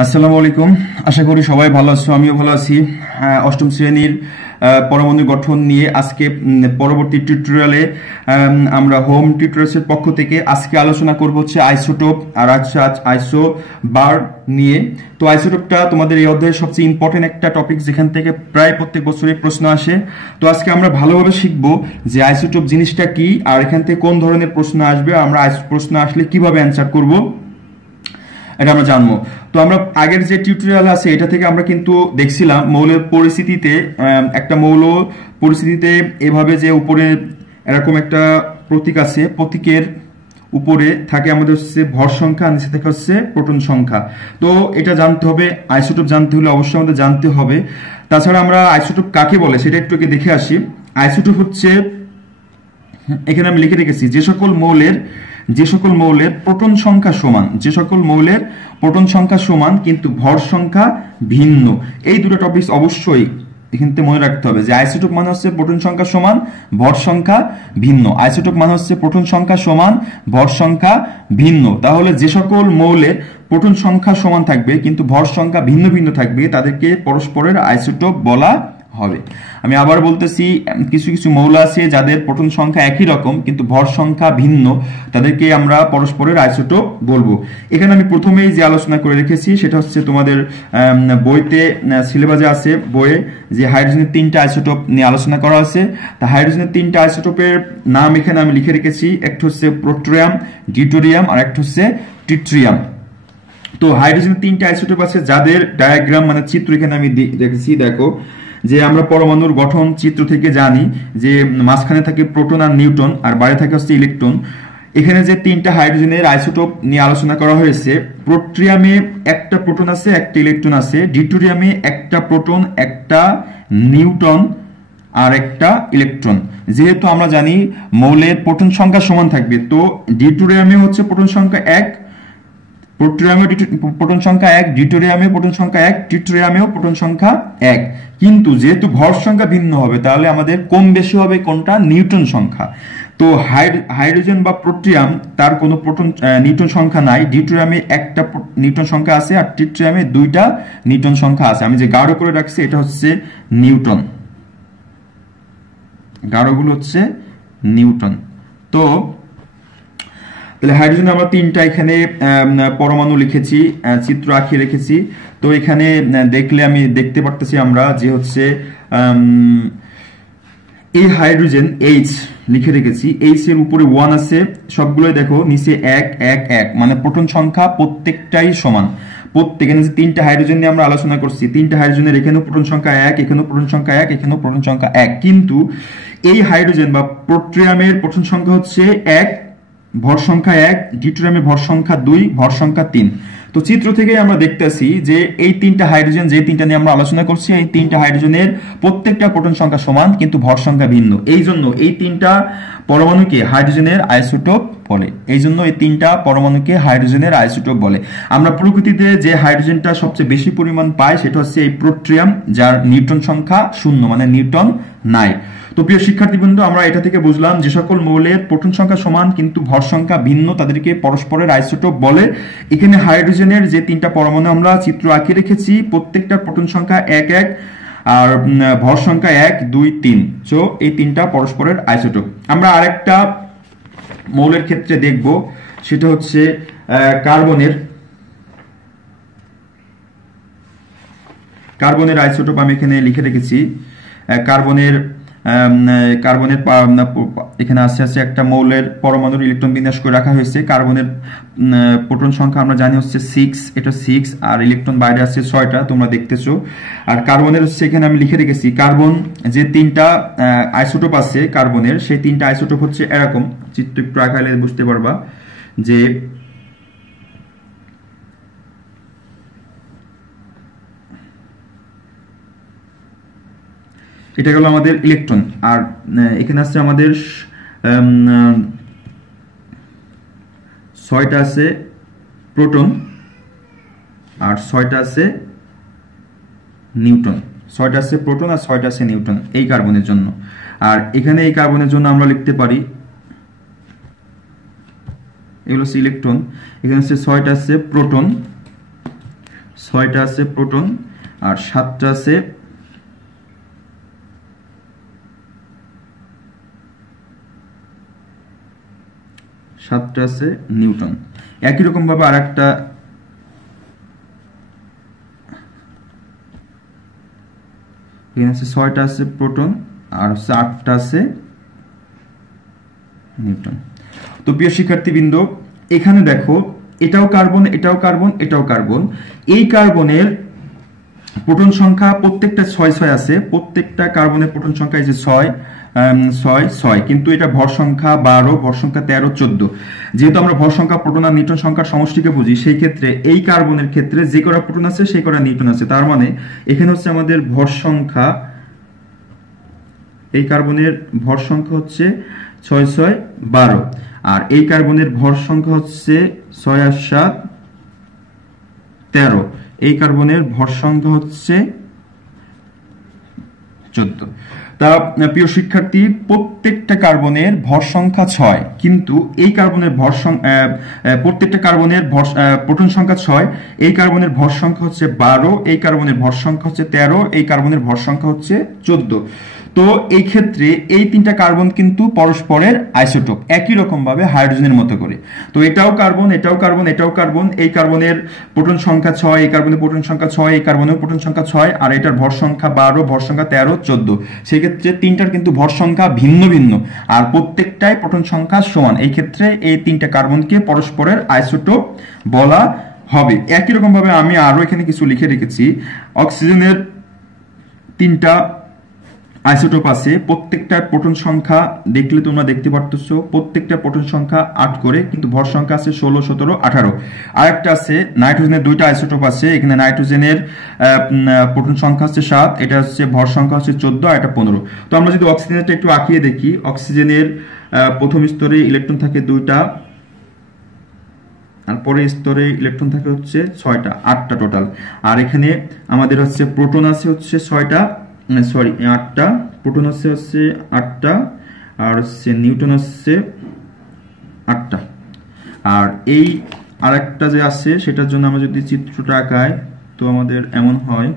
আসসালামু আলাইকুম। আশা করি সবাই ভালো আছো, আমিও ভালো আছি। অষ্টম শ্রেণীর পরমাণু গঠন নিয়ে আজকে পরবর্তী টিউটোরিয়ালে আমরা হোম টিউটোরিয়ালসের পক্ষ থেকে আজকে আলোচনা করব হচ্ছে আইসোটোপ আর আইসোবার নিয়ে। তো আইসোটোপটা তোমাদের এই অধ্যায়ের সবচেয়ে ইম্পর্টেন্ট একটা টপিক, যেখান থেকে প্রায় প্রত্যেক বছরই প্রশ্ন আসে। তো আজকে আমরা ভালোভাবে শিখবো যে আইসোটোপ জিনিসটা কি, আর এখান থেকে কোন ধরনের প্রশ্ন আসবে, আমরা প্রশ্ন আসলে কিভাবে অ্যান্সার করব এটা আমরা জানবো। তো আমরা আগের যে টিউটোরিয়াল আছে এটা থেকে আমরা কিন্তু দেখছিলাম মৌলের পরিস্থিতিতে, একটা মৌল পরিস্থিতিতে এভাবে যে উপরে এরকম একটা প্রতীক আছে, প্রতীকের উপরে থাকে আমাদের হচ্ছে ভর সংখ্যা, নিচে থেকে হচ্ছে প্রোটন সংখ্যা। তো এটা জানতে হবে, আইসোটোপ জানতে হলে অবশ্যই আমাদের জানতে হবে। তাছাড়া আমরা আইসোটোপ কাকে বলে সেটা একটু দেখে আসি। আইসোটোপ হচ্ছে, এখানে আমি লিখে রেখেছি, যে সকল মৌলের প্রোটন সংখ্যা সমান, যে সকল মৌলের প্রোটন সংখ্যা সমান কিন্তু ভর সংখ্যা ভিন্ন। এই দুটো টপিক অবশ্যই এখান থেকে মনে রাখতে হবে যে আইসোটোপ মানে হচ্ছে প্রোটন সংখ্যা সমান, ভর সংখ্যা ভিন্ন। আইসোটোপ মানে হচ্ছে প্রোটন সংখ্যা সমান, ভর সংখ্যা ভিন্ন। তাহলে যে সকল মৌলের প্রোটন সংখ্যা সমান থাকবে কিন্তু ভর সংখ্যা ভিন্ন ভিন্ন থাকবে তাদেরকে পরস্পরের আইসোটোপ বলা হবে। আমি আবার বলতেছি, কিছু কিছু মৌল আছে যাদের প্রোটন সংখ্যা একই রকম কিন্তু ভর সংখ্যা ভিন্ন, তাদেরকে আমরা পরস্পরের আইসোটোপ বলবো। এখানে আমি প্রথমেই যে আলোচনা করে রেখেছি সেটা হচ্ছে তোমাদের বইতে, সিলেবাসে আছে, বইয়ে যে হাইড্রোজেনের 3টা আইসোটোপ নিয়ে আলোচনা করা আছে। তা হাইড্রোজেনের 3টা আইসোটোপের নাম এখানে আমি লিখে রেখেছি। একটা হচ্ছে প্রোটরিয়াম, ডিউটেরিয়াম আর একটা হচ্ছে ট্রিটিয়াম। তো হাইড্রোজেনের 3টা আইসোটোপ আছে যাদের ডায়াগ্রাম মানে চিত্র এখানে আমি রেখেছি। দেখো যে আমরা পরমাণুর গঠন চিত্র থেকে জানি যে মাঝখানে থাকে প্রোটন আর নিউট্রন, আর বাইরে থাকে হচ্ছে ইলেকট্রন। এখানে যে 3টা হাইড্রোজেনের আইসোটোপ নিয়ে আলোচনা করা হয়েছে, প্রোট্রিয়ামে একটা প্রোটন আছে, একটা ইলেকট্রন আছে। ডিউটেরিয়ামে একটা প্রোটন, একটা নিউট্রন আর একটা ইলেকট্রন। যেহেতু আমরা জানি মৌলের প্রোটন সংখ্যা সমান থাকবে, তো ডিউটেরিয়ামে হচ্ছে প্রোটন সংখ্যা 1, প্রোট্রিয়ামে প্রোটন সংখ্যা 1, ডিউটেরিয়ামে প্রোটন সংখ্যা 1, ট্রিটিয়ামেও প্রোটন সংখ্যা 1। কিন্তু যেহেতু ভর সংখ্যা ভিন্ন হবে তাহলে আমাদের কম বেশি হবে কোনটা, নিউটন সংখ্যা। তো হাইড্রোজেন বা প্রোট্রিয়াম তার কোনো নিউটন সংখ্যা নাই। ডিউটেরিয়ামে একটা নিউটন সংখ্যা আছে আর ট্রিটিয়ামে 2টা নিউটন সংখ্যা আছে। আমি যে গাঢ় করে রাখছি এটা হচ্ছে নিউটন, গাঢ়গুলো হচ্ছে নিউটন। তো তাহলে হাইড্রোজেন আমরা 3টা এখানে পরমাণু লিখেছি, চিত্র আঁকিয়ে রেখেছি। তো এখানে দেখলে আমি দেখতে পারতেছি আমরা যে হচ্ছে এই হাইড্রোজেন H লিখে রেখেছি। H এর উপরে 1 আছে, সবগুলোই দেখো নিচে 1 1 1, মানে প্রোটন সংখ্যা প্রত্যেকটাই সমান। এখানে যে 3টা হাইড্রোজেন নিয়ে আমরা আলোচনা করছি, 3টা হাইড্রোজেনের এখানেও প্রোটন সংখ্যা 1, এখানেও প্রোটন সংখ্যা 1, এখানেও প্রোটন সংখ্যা 1। কিন্তু এই হাইড্রোজেন বা প্রোট্রিয়ামের প্রোটন সংখ্যা হচ্ছে 1, ভর সংখ্যা 1, ডিউটেরিয়ামের ভর সংখ্যা 2, ভর সংখ্যা 3। তো চিত্র থেকে আমরা দেখতেছি যে এই 3টা হাইড্রোজেন, যে 3টা নিয়ে আমরা আলোচনা করছি, এই 3টা হাইড্রোজেনের প্রত্যেকটা প্রোটন সংখ্যা সমান কিন্তু ভর সংখ্যা ভিন্ন। এই জন্য এই 3টা পরমাণুকে হাইড্রোজেনের আইসোটোপ বলে। এই জন্য এই 3টা পরমাণুকে হাইড্রোজেনের আইসোটোপ বলে। আমরা প্রকৃতিতে যে হাইড্রোজেনটা সবচেয়ে বেশি পরিমাণ পাই সেটা হচ্ছে এই প্রোট্রিয়াম, যার নিউটন সংখ্যা 0, মানে নিউটন নাই। তো প্রিয় শিক্ষার্থীবৃন্দ, আমরা এটা থেকে বুঝলাম যে সকল মৌলের প্রোটন সংখ্যা সমান কিন্তু ভর সংখ্যা ভিন্ন তাদেরকে পরস্পরের আইসোটোপ বলে। এখানে হাইড্রোজেনের যে 3টা পরমাণু আমরা চিত্র আঁকিয়ে রেখেছি, প্রত্যেকটা প্রোটন সংখ্যা 1 1 আর ভর সংখ্যা 1 2 3। সো এই 3টা পরস্পরের আইসোটোপ। আমরা আরেকটা মৌলের ক্ষেত্রে দেখব, সেটা হচ্ছে কার্বনের আইসোটোপ আমি এখানে লিখে রেখেছি। কার্বনের এখানে আছে একটা মৌলের পরমাণুর ইলেকট্রন বিন্যাস করে রাখা হয়েছে। কার্বনের প্রোটন সংখ্যা আমরা জানি হচ্ছে 6, এটা 6, আর ইলেকট্রন বাইরে আছে 6টা, তোমরা দেখতেছো। আর কার্বনের হচ্ছে এখানে আমি লিখে রেখেছি, কার্বন যে 3টা আইসোটোপ আছে কার্বনের, সেই 3টা আইসোটোপ হচ্ছে এরকম। চিত্র একটু আঁকালে বুঝতে পারবা যে এটা গেল আমাদের ইলেকট্রন, আর এখানে আছে আমাদের 6টা আছে প্রোটন আর 6টা আছে নিউট্রন। 6টা আছে প্রোটন আর 6টা আছে নিউট্রন এই কার্বনের জন্য। আর এখানে এই কার্বনের জন্য আমরা লিখতে পারি, এগুলো হচ্ছে ইলেকট্রন। এখানে হচ্ছে 6টা আছে প্রোটন, 6টা আছে প্রোটন আর 7টা আছে নিউটন। একই রকম ভাবে আরেকটা এখানে আছে 6টা আছে প্রোটন আর 8টা আছে নিউটন। তো প্রিয় শিক্ষার্থীবৃন্দ, এখানে দেখো এটাও কার্বন, এটাও কার্বন, এটাও কার্বন। এই কার্বনের প্রোটন সংখ্যা প্রত্যেকটা 6 আছে, প্রত্যেকটা কার্বনের প্রোটন সংখ্যা এই যে 6, কিন্তু এটা ভর সংখ্যা 12, ভর সংখ্যা 13, 14। যেহেতু আমরা ভর সংখ্যা, প্রোটন আর নিউট্রন সংখ্যার সমষ্টিকে বুঝি, সেই ক্ষেত্রে এই কার্বনের ক্ষেত্রে যে কটা প্রোটন আছে সেই কটা নিউট্রন আছে। তার মানে এখানে হচ্ছে আমাদের ভর সংখ্যা, এই কার্বনের ভর সংখ্যা হচ্ছে 6, 6, 12, আর এই কার্বনের ভর সংখ্যা হচ্ছে 6 আর 7, 13। এই কার্বনের ভর সংখ্যা হচ্ছে 14। তা প্রিয় শিক্ষার্থী, প্রত্যেকটা কার্বনের ভর সংখ্যা 6, কিন্তু এই কার্বনের প্রত্যেকটা কার্বনের প্রোটন সংখ্যা 6, এই কার্বনের ভর সংখ্যা হচ্ছে 12, এই কার্বনের ভর সংখ্যা হচ্ছে 13, এই কার্বনের ভর সংখ্যা হচ্ছে 14। তো এই ক্ষেত্রে এই তিনটা কার্বন কিন্তু পরস্পরের আইসোটোপ, একই রকম ভাবে হাইড্রোজেনের মতো করে। তো এটাও কার্বন, এটাও কার্বন, এটাও কার্বন। এই কার্বনের প্রোটন সংখ্যা 6, এই কার্বনের প্রোটন সংখ্যা 6, এই কার্বনের প্রোটন সংখ্যা 6, আর এটার ভর সংখ্যা 12, ভর সংখ্যা 13, 14। সেই ক্ষেত্রে তিনটার কিন্তু ভর সংখ্যা ভিন্ন ভিন্ন, আর প্রত্যেকটাই প্রোটন সংখ্যা সমান। এই ক্ষেত্রে এই তিনটা কার্বনকে পরস্পরের আইসোটোপ বলা হবে। একই রকম ভাবে আমি আরো এখানে কিছু লিখে রেখেছি। অক্সিজেনের তিনটা আইসোটোপ আছে, প্রত্যেকটা প্রোটন সংখ্যা দেখলে তোমরা দেখতে পারতেছো, প্রত্যেকটা প্রোটন সংখ্যা 8 করে, কিন্তু ভর সংখ্যা আছে 16, 17, 18। আরেকটা আছে নাইট্রোজেনের দুইটা আইসোটোপ আছে, এখানে নাইট্রোজেনের প্রোটন সংখ্যা হচ্ছে 7, এটা হচ্ছে ভর সংখ্যা হচ্ছে 14 আর এটা 15। তো আমরা যদি অক্সিজেনটা একটু আঁকিয়ে দেখি, অক্সিজেনের প্রথম স্তরে ইলেকট্রন থাকে 2টা, আর পরের স্তরে ইলেকট্রন থাকে হচ্ছে 6টা, 8টা টোটাল। আর এখানে আমাদের হচ্ছে প্রোটন আছে হচ্ছে 8টা, প্রোটন আছে হচ্ছে 8টা, আর হচ্ছে নিউট্রন হচ্ছে 8টা। আর এই আরেকটা যে আছে সেটার জন্য আমরা যদি চিত্রটা আঁকাই, তো আমাদের এমন হয়।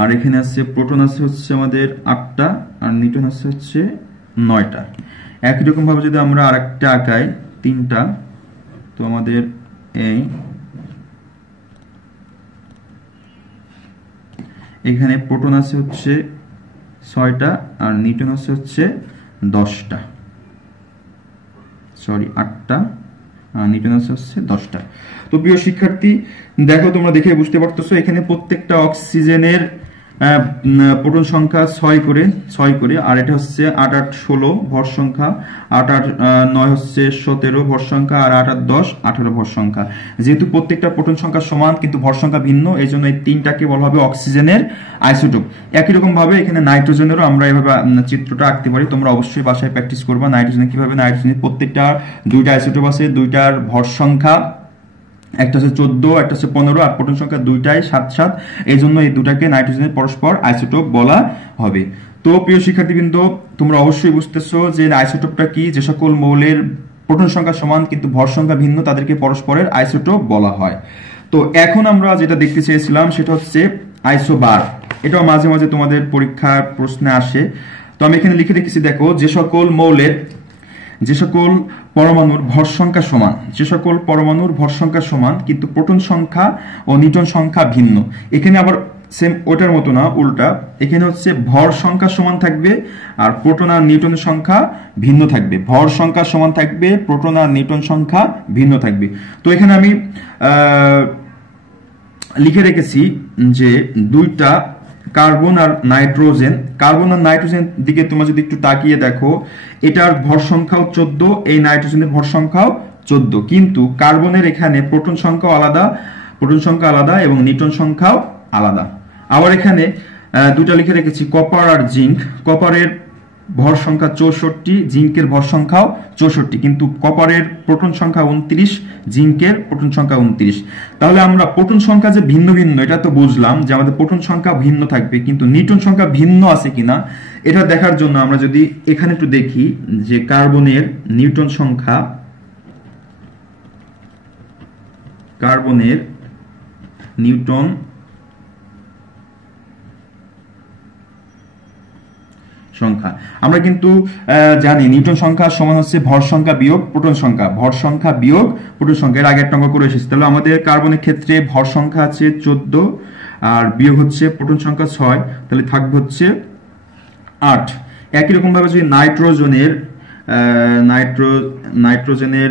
আর এখানে আছে প্রোটন আছে হচ্ছে আমাদের 8টা, আর নিউট্রন আছে হচ্ছে 9টা। একই রকম ভাবে যদি আমরা আরেকটা আঁকাই 3টা, তো আমাদের এখানে প্রোটন আছে হচ্ছে 6টা, আর নিউট্রন আছে হচ্ছে 10টা, 8টা, আর নিউট্রন আছে হচ্ছে 10টা। তো প্রিয় শিক্ষার্থী, দেখো তোমরা দেখে বুঝতে পারতেছো, এখানে প্রত্যেকটা অক্সিজেনের প্রোটন সংখ্যা 6 করে, আর এটা হচ্ছে 8, 8, 16 ভর সংখ্যা, 8, 8, 9 হচ্ছে 17 ভর সংখ্যা, আর 8, 8, 10, 18 ভর সংখ্যা। যেহেতু প্রত্যেকটা প্রোটন সংখ্যা সমান কিন্তু ভর সংখ্যা ভিন্ন, এই জন্য এই তিনটাকে বলা হবে অক্সিজেনের আইসোটোপ। একই রকম ভাবে এখানে নাইট্রোজেনেরও আমরা এভাবে চিত্রটা আঁকতে পারি। তোমরা অবশ্যই বাসায় প্র্যাকটিস করবা নাইট্রোজেন কিভাবে। নাইট্রোজেনের প্রত্যেকটা 2টা আইসোটোপ আছে, 2টার ভর সংখ্যা একটা হচ্ছে 14, একটা হচ্ছে 15, আর প্রোটন সংখ্যা 2টাই 7, 7। এই জন্য এই দুটাকে নাইট্রোজেনের পরস্পর আইসোটোপ বলা হবে। তো প্রিয় শিক্ষার্থীবৃন্দ, তোমরা অবশ্যই বুঝতেছো যে আইসোটোপটা কি। যে সকল মৌলের প্রোটন সংখ্যা সমান কিন্তু ভর সংখ্যা ভিন্ন, তাদেরকে পরস্পরের আইসোটোপ বলা হয়। তো এখন আমরা যেটা দেখতে চেয়েছিলাম সেটা হচ্ছে আইসোবার। এটাও মাঝে মাঝে তোমাদের পরীক্ষার প্রশ্নে আসে। তো আমি এখানে লিখে রেখেছি, দেখো যে সকল পরমাণুর ভর সংখ্যা সমান, কিন্তু প্রোটন সংখ্যা ও নিউট্রন সংখ্যা ভিন্ন। এখানে আবার সেম ওটার মতো না, উল্টা। এখানে হচ্ছে ভর সংখ্যা সমান থাকবে আর প্রোটন আর নিউট্রনের সংখ্যা ভিন্ন থাকবে। ভর সংখ্যা সমান থাকবে, প্রোটন আর নিউট্রন সংখ্যা ভিন্ন থাকবে। তো এখানে আমি লিখে রেখেছি যে 2টা কার্বন আর নাইট্রোজেন দিকে তোমরা যদি একটু তাকিয়ে দেখো, এটার ভর সংখ্যাও 14, এই নাইট্রোজেনের ভর সংখ্যাও 14, কিন্তু কার্বনের এখানে প্রোটন সংখ্যা আলাদা এবং নিউট্রন সংখ্যাও আলাদা। আবার এখানে 2টা লিখে রেখেছি কপার আর জিঙ্ক। কপারের ভর সংখ্যা 64, জিঙ্কের ভর সংখ্যাও 64, কিন্তু কপারের প্রোটন সংখ্যা 29, জিঙ্কের প্রোটন সংখ্যা 29। তাহলে আমরা প্রোটন সংখ্যা যে ভিন্ন ভিন্ন এটা তো বুঝলাম যে আমাদের প্রোটন সংখ্যা ভিন্ন থাকবে, কিন্তু নিউট্রন সংখ্যা ভিন্ন আছে কিনা এটা দেখার জন্য আমরা যদি এখানে একটু দেখি যে কার্বনের নিউট্রন সংখ্যা কার্বনের নিউটন সংখ্যা। আমরা কিন্তু জানি নিউটন সংখ্যা সমান হচ্ছে ভর সংখ্যা বিয়োগ প্রোটন সংখ্যা, ভর সংখ্যা বিয়োগ প্রোটন সংখ্যা। এর আগে একটা অঙ্ক করে এসেছি। তাহলে আমাদের কার্বনের ক্ষেত্রে ভর সংখ্যা আছে 14 আর বিয়োগ হচ্ছে প্রোটন সংখ্যা 6, তাহলে থাকবে হচ্ছে 8। একই রকম ভাবে যদি নাইট্রোজেনের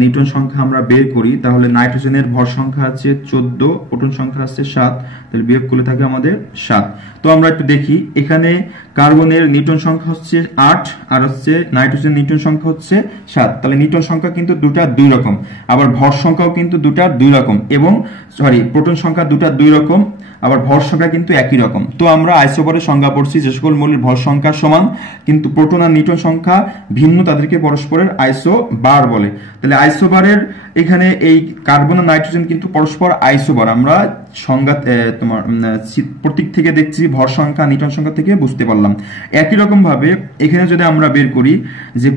নিউটন সংখ্যা আমরা বের করি, তাহলে নাইট্রোজেনের ভর সংখ্যা আছে 14, প্রোটন সংখ্যা আছে 7, তাহলে বিয়োগ করলে থাকে আমাদের 7। তো আমরা একটু দেখি, এখানে কার্বনের নিউটন সংখ্যা হচ্ছে 8 আর হচ্ছে নাইট্রোজেন নিউটন সংখ্যা হচ্ছে 7। তাহলে নিউটন সংখ্যা কিন্তু দুটা দুই রকম, আবার ভর সংখ্যাও কিন্তু দুটা দুই রকম, এবং প্রোটন সংখ্যা দুটা দুই রকম, আবার ভর সংখ্যা কিন্তু একই রকম। তো আমরা আইসোবারের সংজ্ঞা পড়ছি, যে সকল মৌলের ভর সংখ্যা সমান কিন্তু প্রোটন আর নিউটন সংখ্যা ভিন্ন, তাদেরকে পরস্পরের আইসোবার বলে। তাহলে আইসোবারের এখানে এই কার্বন আর নাইট্রোজেন কিন্তু পরস্পর আইসোবার। আমরা সংজ্ঞা তোমার প্রতীক থেকে দেখছি, ভর সংখ্যা নিউটন সংখ্যা থেকে বুঝতে পারলাম। একই রকম ভাবে এখানে যদি আমরা বের করি যে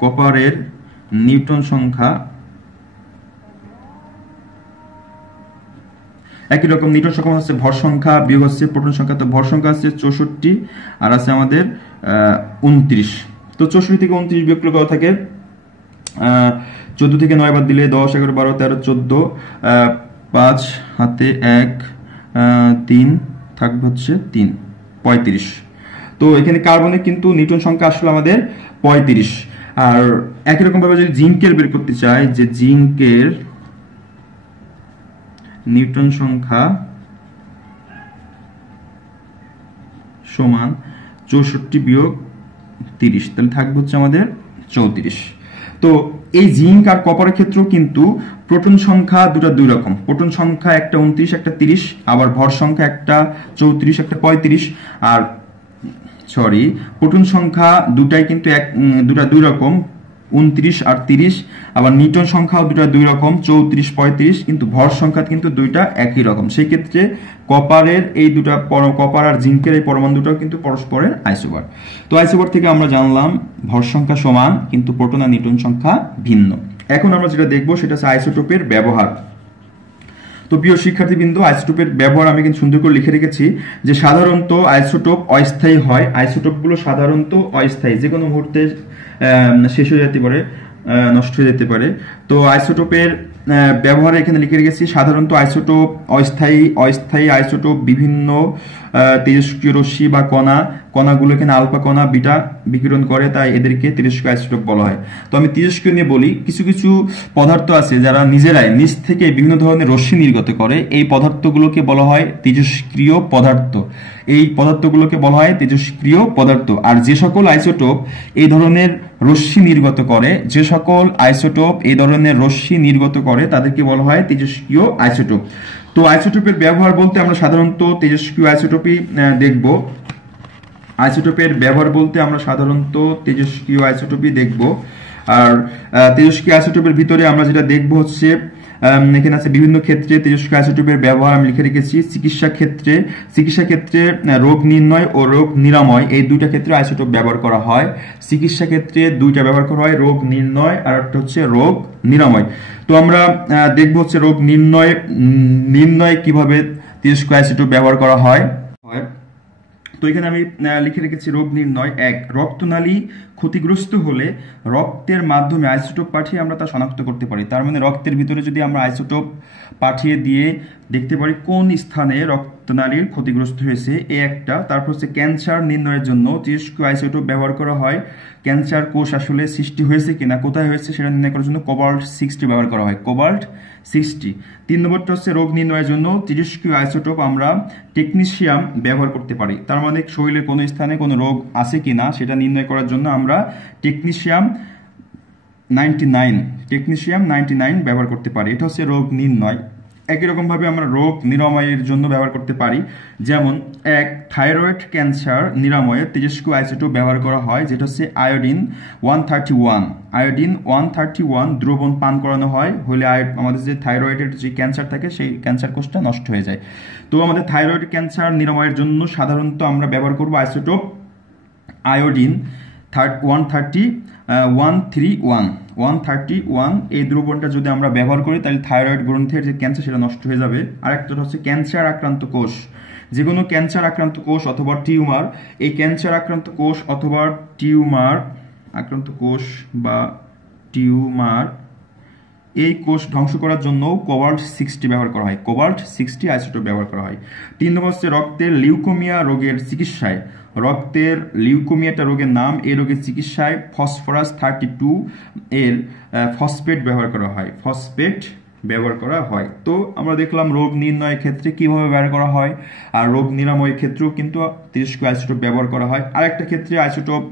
কপারের নিউটন সংখ্যা, একই রকম নিউটন সংখ্যা হচ্ছে ভর সংখ্যা বিয়োগ হচ্ছে প্রোটন সংখ্যা। তো ভর সংখ্যা আছে 64 আর আছে আমাদের 29। তো 64 থেকে 29 বিয়োগ করলে কত থাকে? 14 থেকে 9 বাদ দিলে 10, 11, 12, 13, 14, 5 হাতে 1, 3 থাকবে হচ্ছে 3, 35। তো এখানে কার্বনের কিন্তু নিউটন সংখ্যা আসলে আমাদের 35। আর একই রকম ভাবে যদি জিঙ্কের বের করতে চাই, যে জিঙ্কের নিউটন সংখ্যা সমান 64 বিয়োগ 30, তাহলে থাকবে হচ্ছে আমাদের 34। তো এই জিঙ্ক আর কপারের ক্ষেত্রেও কিন্তু প্রোটন সংখ্যা দুটা দুই রকম। প্রোটন সংখ্যা একটা 29, একটা 30, আবার ভর সংখ্যা একটা 34, একটা 35। আর প্রোটন সংখ্যা দুটাই কিন্তু দুটা দুই রকম, 29 আর 30। আবার নিউটন সংখ্যাও দুটা দুই রকম, 34, 35, কিন্তু ভর সংখ্যা কিন্তু দুইটা একই রকম। সেই ক্ষেত্রে কপারের এই দুটা কপার আর জিঙ্কের এই পরমাণু দুটাও কিন্তু পরস্পরের আইসোবার। তো আইসোবার থেকে আমরা জানলাম ভর সংখ্যা সমান কিন্তু প্রোটন আর নিউটন সংখ্যা ভিন্ন। এখন আমরা যেটা দেখবো সেটা হচ্ছে আইসোটোপের ব্যবহার। তো প্রিয় শিক্ষার্থীবৃন্দ, আইসোটোপের ব্যবহার আমি কিন্তু সুন্দর করে লিখে রেখেছি, যে সাধারণত আইসোটোপ অস্থায়ী হয়। আইসোটোপগুলো সাধারণত অস্থায়ী, যে কোনো মুহূর্তে শেষ হয়ে যেতে পারে, নষ্ট হয়ে যেতে পারে। তো আইসোটোপের ব্যবহার এখানে লিখে রেখেছি। সাধারণত আইসোটোপ অস্থায়ী আইসোটোপ বিভিন্ন তেজস্ক্রিয় রশ্মি বা কণাগুলো এখানে আলফা কণা বিটা বিকিরণ করে, তাই এদেরকে তেজস্ক্রিয় আইসোটোপ বলা হয়। তো আমি তেজস্ক্রিয় নিয়ে বলি, কিছু কিছু পদার্থ আছে যারা নিজেরাই নিজ থেকে বিভিন্ন ধরনের রশ্মি নির্গত করে, এই পদার্থগুলোকে বলা হয় তেজস্ক্রিয় পদার্থ। এই পদার্থগুলোকে বলা হয় তেজস্ক্রিয় পদার্থ। আর যে সকল আইসোটোপ এই ধরনের রশ্মি নির্গত করে, তাদেরকে বলা হয় তেজস্ক্রিয় আইসোটোপ। তো আইসোটোপের ব্যবহার বলতে আমরা সাধারণত তেজস্ক্রিয় আইসোটোপই দেখব। আর তেজস্ক্রিয় আইসোটোপের ভিতরে আমরা যেটা দেখব হচ্ছে, এখানে আছে বিভিন্ন ক্ষেত্রে তেজস্ক্রিয় আইসোটোপের ব্যবহার আমি লিখে রেখেছি। চিকিৎসা ক্ষেত্রে রোগ নির্ণয় ও রোগ নিরাময়, এই দুইটা ক্ষেত্রে আইসোটোপ ব্যবহার করা হয়। চিকিৎসা ক্ষেত্রে দুইটা ব্যবহার করা হয়, রোগ নির্ণয় আর একটা হচ্ছে রোগ নিরাময়। তো আমরা দেখবো হচ্ছে রোগ নির্ণয় কিভাবে তেজস্ক্রিয় আইসোটোপ ব্যবহার করা হয়। তো এখানে আমি লিখে রেখেছি রোগ নির্ণয়। 1, রক্তনালী ক্ষতিগ্রস্ত হলে রক্তের মাধ্যমে আইসোটোপ পাঠিয়ে আমরা তা শনাক্ত করতে পারি। তার মানে রক্তের ভিতরে যদি আমরা আইসোটোপ পাঠিয়ে দিয়ে দেখতে পারি কোন স্থানে রক্তনালীর ক্ষতিগ্রস্ত হয়েছে, এই একটা। তারপর হচ্ছে ক্যান্সার নির্ণয়ের জন্য তেজস্ক্রিয় আইসোটোপ ব্যবহার করা হয়। ক্যান্সার কোষ আসলে সৃষ্টি হয়েছে কিনা, কোথায় হয়েছে সেটা নির্ণয় করার জন্য কোবাল্ট-60 ব্যবহার করা হয়, কোবাল্ট-60। 3 নম্বরটা হচ্ছে রোগ নির্ণয়ের জন্য তেজস্ক্রিয় আইসোটোপ আমরা টেকনিশিয়াম ব্যবহার করতে পারি। তার মানে শরীরের কোনো স্থানে কোনো রোগ আছে কিনা সেটা নির্ণয় করার জন্য আমরা টেকনিশিয়াম 99 ব্যবহার করতে পারি। এটা হচ্ছে রোগ নির্ণয়। একই রকম ভাবে আমরা রোগ নিরাময়ের জন্য ব্যবহার করতে পারি। যেমন 1, থাইরয়েড ক্যান্সার নিরাময়ে তেজস্ক্রিয় আইসোটোপ ব্যবহার করা হয়, যেটা হচ্ছে আয়োডিন 131 দ্রবণ পান করানো হয়, হলে আমাদের যে থাইরয়েডের যে ক্যান্সার থাকে সেই ক্যান্সার কোষটা নষ্ট হয়ে যায়। তো আমাদের থাইরয়েড ক্যান্সার নিরাময়ের জন্য সাধারণত আমরা ব্যবহার করব আইসোটোপ আয়োডিন 131 এই দ্রবণটা যদি আমরা ব্যবহার করি তাহলে থাইরয়েড গ্রন্থের যে ক্যান্সার সেটা নষ্ট হয়ে যাবে। আরেকটা হচ্ছে ক্যান্সার আক্রান্ত কোষ, যে কোনো ক্যান্সার আক্রান্ত কোষ অথবা টিউমার, এই ক্যান্সার আক্রান্ত কোষ অথবা টিউমার এই কোষ ধ্বংস করার জন্য কোবাল্ট-60 ব্যবহার করা হয়, কোবাল্ট-60 আইসোটোপ ব্যবহার করা হয়। 3 নম্বর হচ্ছে রক্তের লিউকোমিয়া রোগের চিকিৎসায়, রক্তের লিউকোমিয়াটা রোগের নাম, এই রোগের চিকিৎসায় ফসফরাস-32 এর ফসফেট ব্যবহার করা হয়। তো আমরা দেখলাম রোগ নির্ণয়ের ক্ষেত্রে কিভাবে ব্যবহার করা হয়, আর রোগ নিরাময়ের ক্ষেত্রেও কিন্তু তেজস্ক্রিয় আইসোটোপ ব্যবহার করা হয়। আরেকটা ক্ষেত্রে আইসোটোপ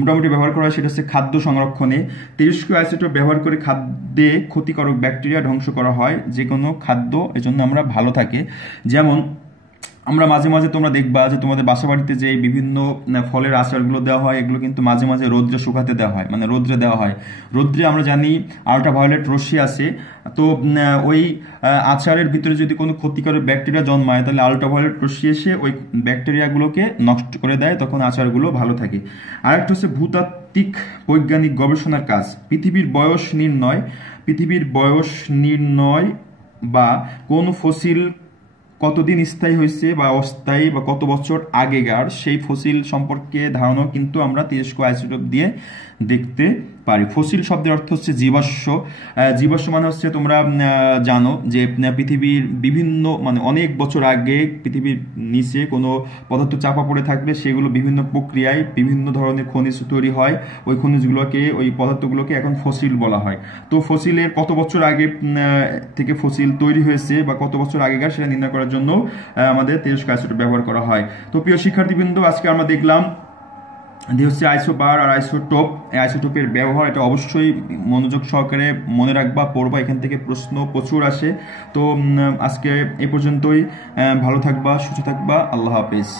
মোটামুটি ব্যবহার করা হয়, সেটা হচ্ছে খাদ্য সংরক্ষণে। তেজস্ক্রিয় আইসোটোপ ব্যবহার করে খাদ্যে ক্ষতিকারক ব্যাকটেরিয়া ধ্বংস করা হয়, যে কোনো খাদ্য এজন্য আমরা ভালো থাকে। যেমন আমরা মাঝে মাঝে তোমরা দেখবা যে তোমাদের বাসা বাড়িতে যে বিভিন্ন ফলের আচারগুলো দেওয়া হয়, এগুলো কিন্তু মাঝে মাঝে রোদ্রে শুকাতে দেওয়া হয়, মানে রোদ্রে দেওয়া হয়। রোদ্রে আমরা জানি আল্ট্রাভায়োলেট রশ্মি আছে, তো ওই আচারের ভিতরে যদি কোনো ক্ষতিকারক ব্যাকটেরিয়া জন্মায় তাহলে আল্ট্রাভায়োলেট রশ্মি এসে ওই ব্যাকটেরিয়াগুলোকে নষ্ট করে দেয়, তখন আচারগুলো ভালো থাকে। আরেকটা হচ্ছে ভূতাত্ত্বিক বৈজ্ঞানিক গবেষণার কাজ, পৃথিবীর বয়স নির্ণয় বা কোন ফসিল কতদিন স্থায়ী হয়েছে বা অস্থায়ী বা কত বছর আগেকার সেই ফসিল সম্পর্কে ধারণা কিন্তু আমরা তেজস্ক্রিয় আইসোটোপ দিয়ে দেখতে পারি। ফসিল শব্দের অর্থ হচ্ছে জীবাশ্ম। জীবাশ্ম মানে হচ্ছে তোমরা জানো যে পৃথিবীর বিভিন্ন মানে অনেক বছর আগে পৃথিবীর নিচে কোনো পদার্থ চাপা পড়ে থাকলে সেগুলো বিভিন্ন প্রক্রিয়ায় বিভিন্ন ধরনের খনিজ তৈরি হয়, ওই খনিজগুলোকে ওই পদার্থগুলোকে এখন ফসিল বলা হয়। তো ফসিলের কত বছর আগে থেকে ফসিল তৈরি হয়েছে বা কত বছর আগেকার সেটা নির্ণয় করার জন্য আমাদের তেজস্ক্রিয় আইসোটোপ ব্যবহার করা হয়। তো প্রিয় শিক্ষার্থীবৃন্দ, আজকে আমরা দেখলাম যে হচ্ছে আইসোবার আর আইসোটোপ, এই আইসোটোপের ব্যবহার এটা অবশ্যই মনোযোগ সহকারে মনে রাখবা, পড়বা, এখান থেকে প্রশ্ন প্রচুর আসে। তো আজকে এই পর্যন্তই, ভালো থাকবা, সুস্থ থাকবা, আল্লাহ হাফেজ।